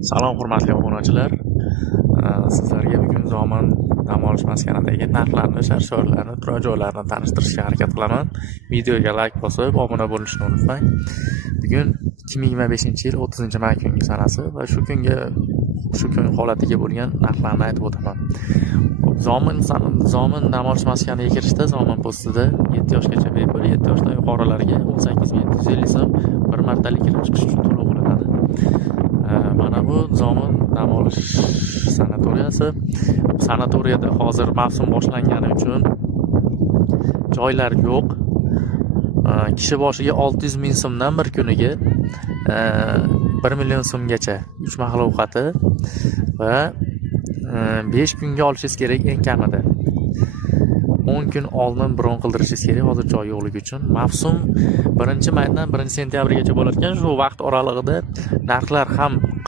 Salom hurmatli obunachilar. Sizlarga bugun Zomin dam olish maskanidagi narxlarni, shart-sharoitlarni, turar joylarni tanishtirishga harakat qilaman. Videoga like bosib, obuna bo'lishni unutmang. Bugun 2025-yil 30-may kungi sanasi va shu kun holatiga bo'lgan narxlarni aytib o'taman. Zomin dam olish maskaniga kirishda Zomin postida 7 yoshgacha bepul, 7 yoshdan yuqorilarga 18750 so'm bir martalik kirib chiqish uchun to'lov qilinadi. Mana bu Zomin dam olish sanatoriyasi. Sanatoriyada hozir mavsum boshlangani uchun joylar yo'q. Kishi boshiga 600 ming so'mdan bir kuniga 1 million so'mgacha 3 mahal ovqati va 5 kunga olishingiz kerak eng kamida. 10 kun oldin bron qildirishingiz kerak hozir joy yo'qligi uchun. Mavsum 1-maydan 1-sentyabrgacha bo'lar ekan. Shu vaqt oralig'ida narxlar ham